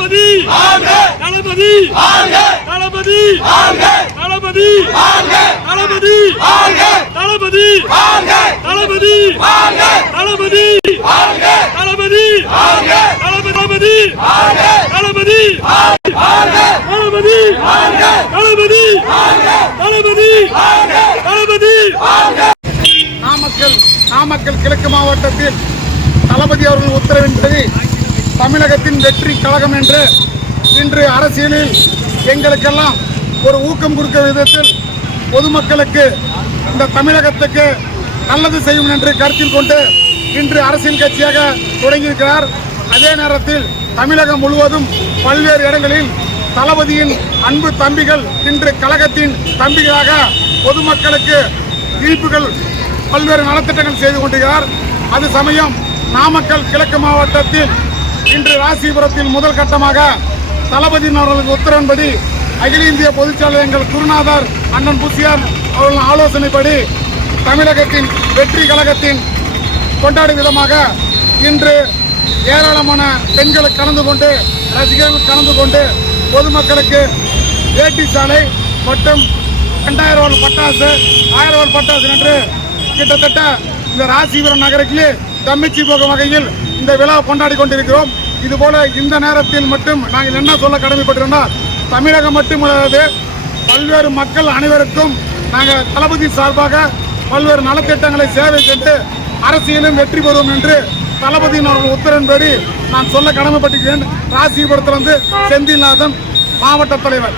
தளபதி தளபதி தளபதி தளபதி தளபதி தளபதி தளபதி தளபதி தளபதி தளபதி தளபதி தளபதி தளபதி தளபதி தளபதி. நாமக்கல் கிழக்கு மாவட்டத்தில் தளபதி அவர்கள் உத்தரவின்படி தமிழகத்தின் வெற்றி கழகம் என்று இன்று அரசியலில் எங்களுக்கெல்லாம் ஒரு ஊக்கம் கொடுக்கும் விதத்தில் பொதுமக்களுக்கு இந்த தமிழகத்துக்கு நல்லது செய்யும் என்று கருத்தில் கொண்டு இன்று அரசியல் கட்சியாக தொடங்கியிருக்கிறார். அதே நேரத்தில் தமிழகம் முழுவதும் பல்வேறு இடங்களில் தளபதியின் அன்பு தம்பிகள் இன்று கழகத்தின் தம்பிகளாக பொதுமக்களுக்கு இனிப்புகள் பல்வேறு நலத்திட்டங்கள் செய்து கொண்டிருக்கிறார். அது சமயம் நாமக்கல் கிழக்கு மாவட்டத்தில் இன்று ராசிபுரத்தில் முதல் கட்டமாக தளபதியின் அவர்களுக்கு உத்தரவின்படி அகில இந்திய பொதுச்செயலாளர் எங்கள் குருநாதர் அண்ணன் புசியார் அவர்களின் ஆலோசனைப்படி தமிழகத்தின் வெற்றி கழகத்தின் கொண்டாடும் விதமாக இன்று ஏராளமான பெண்கள் கலந்து கொண்டு ரசிகர்கள் கலந்து கொண்டு பொதுமக்களுக்கு வேட்டி சாலை மற்றும் 2000 பட்டாசு 1000 பட்டாசு என்று கிட்டத்தட்ட இந்த ராசிபுரம் நகரத்திலே தம்மிச்சி போகும் வகையில் இந்த விழா கொண்டாடி கொண்டிருக்கிறோம். இதுபோல இந்த நேரத்தில் மட்டும் நாங்கள் என்ன சொல்ல கடமைப்பட்டிருந்தால் தமிழகம் மட்டுமல்லாது பல்வேறு மக்கள் அனைவருக்கும் நாங்கள் தளபதி சார்பாக பல்வேறு நலத்திட்டங்களை சேவை செய்து அரசியலும் வெற்றி பெறுவோம் என்று தளபதியின் அவர்கள் உத்தரவின்படி நான் சொல்ல கடமைப்பட்டிருக்கிறேன். ராசிபுரத்திலிருந்து செந்தில்நாதன், மாவட்ட தலைவர்.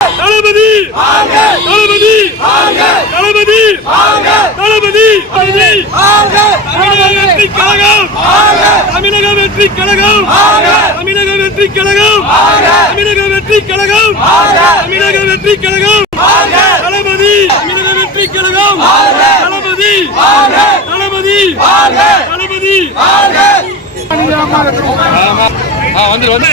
தளபதி தளபதி தளபதி தளபதி வெற்றி கழகம் தமிழக வெற்றி கழகம் தமிழக வெற்றி கழகம் தமிழக வெற்றி கழகம் தமிழக வெற்றி கழகம் தளபதி தமிழக வெற்றி கழகம் தளபதி தளபதி தளபதி வந்து வந்து